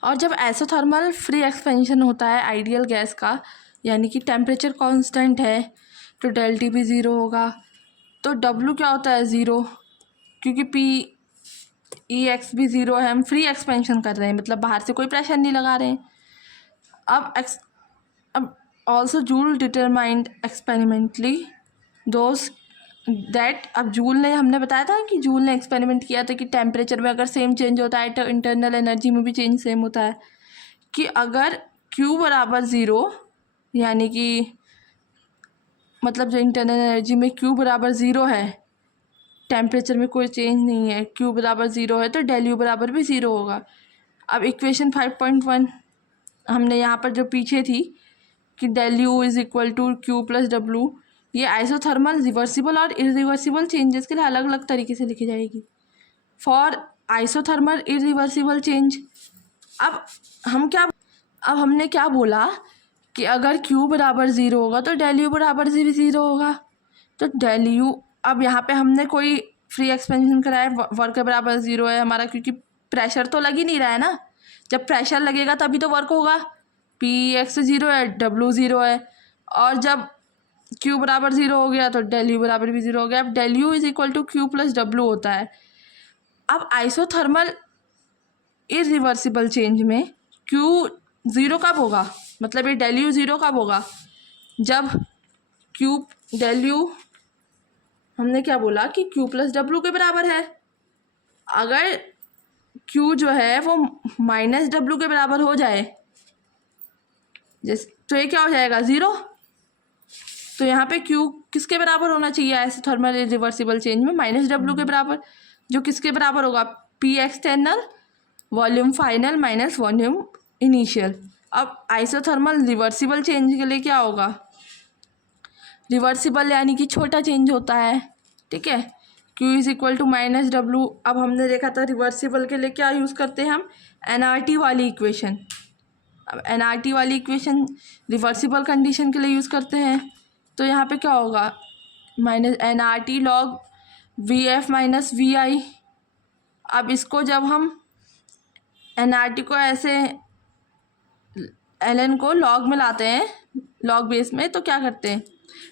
और जब आइसोथर्मल फ्री एक्सपेंशन होता है आइडियल गैस का, यानी कि टेम्परेचर कांस्टेंट है, तो डेल टी भी 0 होगा। तो डब्लू क्या होता है 0, क्योंकि पी ई एक्स भी 0 है, हम फ्री एक्सपेंशन कर रहे हैं, मतलब बाहर से कोई प्रेशर नहीं लगा रहे हैं। अब also joule determined experimentally those that, अब जूल ने, हमने बताया था कि जूल ने एक्सपेरिमेंट किया था कि टेम्परेचर में अगर सेम चेंज होता है तो इंटरनल एनर्जी में भी चेंज सेम होता है, कि अगर Q बराबर 0, यानी कि मतलब जो इंटरनल एनर्जी में Q बराबर 0 है, टेम्परेचर में कोई चेंज नहीं है, Q बराबर 0 है, तो डेल यू बराबर भी 0 होगा। अब इक्वेशन 5.1 हमने यहाँ पर जो पीछे थी कि del U is equal to Q plus W, ये आइसोथर्मल रिवर्सिबल और इरिवर्सिबल चेंजेस के लिए अलग अलग तरीके से लिखी जाएगी। For isothermal irreversible change. अब हमने क्या बोला कि अगर Q बराबर 0 होगा तो डेल U बराबर 0 होगा। तो डेल U, अब यहाँ पे हमने कोई फ्री एक्सपेंशन कराया, वर्क के बराबर 0 है हमारा, क्योंकि प्रेशर तो लग ही नहीं रहा है ना। जब प्रेशर लगेगा तभी तो वर्क होगा। Px 0 है, W 0 है, और जब Q बराबर 0 हो गया तो डेल U बराबर भी 0 हो गया। अब del U is equal to Q plus W होता है। अब आइसोथर्मल इरिवर्सिबल चेंज में Q 0 कब होगा, मतलब ये डेल U 0 कब होगा, जब Q डेल U हमने क्या बोला कि Q प्लस W के बराबर है। अगर Q जो है वो माइनस W के बराबर हो जाए तो ये क्या हो जाएगा, 0। तो यहाँ पे Q किसके बराबर होना चाहिए आइसोथर्मल इरिवर्सिबल चेंज में, माइनस W के बराबर, जो किसके बराबर होगा, P external volume final minus volume initial. अब आइसोथर्मल रिवर्सिबल चेंज के लिए क्या होगा, रिवर्सिबल यानी कि छोटा चेंज होता है, ठीक है। Q is equal to minus W। अब हमने देखा था रिवर्सिबल के लिए क्या यूज़ करते हैं हम, NRT वाली इक्वेशन। अब NRT वाली इक्वेशन रिवर्सिबल कंडीशन के लिए यूज़ करते हैं। तो यहाँ पे क्या होगा, minus NRT log VF minus VI। अब इसको जब हम NRT को ऐसे LN को लॉग में लाते हैं, लॉग बेस में, तो क्या करते हैं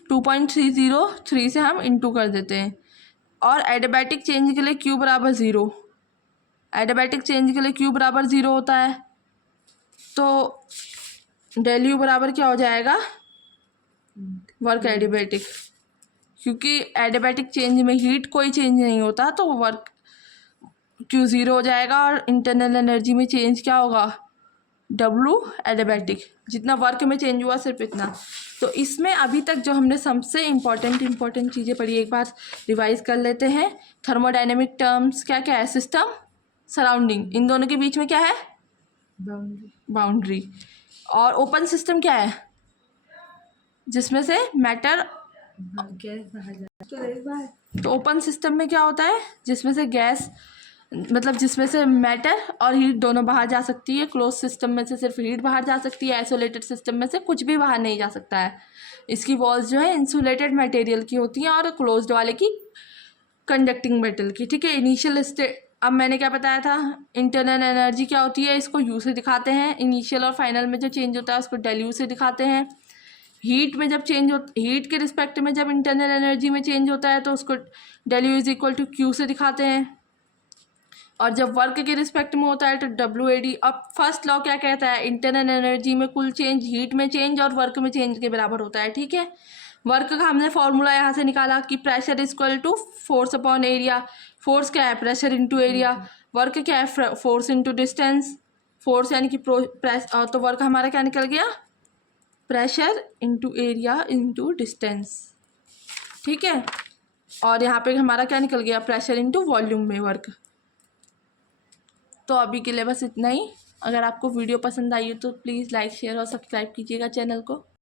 2.303 से हम इंटू कर देते हैं। और एडियाबैटिक चेंज के लिए Q बराबर 0, एडियाबैटिक चेंज के लिए Q बराबर 0 होता है। तो डेल U बराबर क्या हो जाएगा, वर्क एडियाबैटिक, क्योंकि एडियाबैटिक चेंज में हीट कोई चेंज नहीं होता, तो वर्क Q 0 हो जाएगा। और इंटरनल एनर्जी में चेंज क्या होगा, W एडियाबैटिक, जितना वर्क में चेंज हुआ सिर्फ इतना। तो इसमें अभी तक जो हमने सबसे इम्पॉर्टेंट चीज़ें पढ़ी, एक बार रिवाइज कर लेते हैं। थर्मोडायनेमिक टर्म्स क्या क्या है, सिस्टम, सराउंडिंग, इन दोनों के बीच में क्या है, बाउंड्री। और ओपन सिस्टम क्या है, जिसमें से मैटर, तो ओपन सिस्टम में क्या होता है, जिसमें से गैस, मतलब जिसमें से मैटर और हीट दोनों बाहर जा सकती है। क्लोज सिस्टम में से सिर्फ हीट बाहर जा सकती है, आइसोलेटेड सिस्टम में से कुछ भी बाहर नहीं जा सकता है। इसकी वॉल्स जो है इंसुलेटेड मटेरियल की होती हैं और क्लोज्ड वाले की कंडक्टिंग मेटल की, ठीक है। इनिशियल स्टेट, अब मैंने क्या बताया था, इंटरनल एनर्जी क्या होती है, इसको U से दिखाते हैं। इनिशियल और फाइनल में जो चेंज होता है उसको डेल U से दिखाते हैं। हीट में जब चेंज हीट के रिस्पेक्ट में जब इंटरनल एनर्जी में चेंज होता है तो उसको del U is equal to Q से दिखाते हैं। और जब वर्क के रिस्पेक्ट में होता है तो WAD। अब फर्स्ट लॉ क्या कहता है, इंटरनल एनर्जी में कुल चेंज हीट में चेंज और वर्क में चेंज के बराबर होता है, ठीक है। वर्क का हमने फॉर्मूला यहाँ से निकाला कि pressure is equal to force upon area. Force क्या है, प्रेशर इंटू एरिया। वर्क क्या है, फोर्स इंटू डिस्टेंस। फोर्स यानी कि तो वर्क हमारा क्या निकल गया, pressure into area into distance, ठीक है। और यहाँ पे हमारा क्या निकल गया, प्रेशर इंटू वॉल्यूम में वर्क। तो अभी के लिए बस इतना ही। अगर आपको वीडियो पसंद आई हो तो प्लीज़ लाइक शेयर और सब्सक्राइब कीजिएगा चैनल को।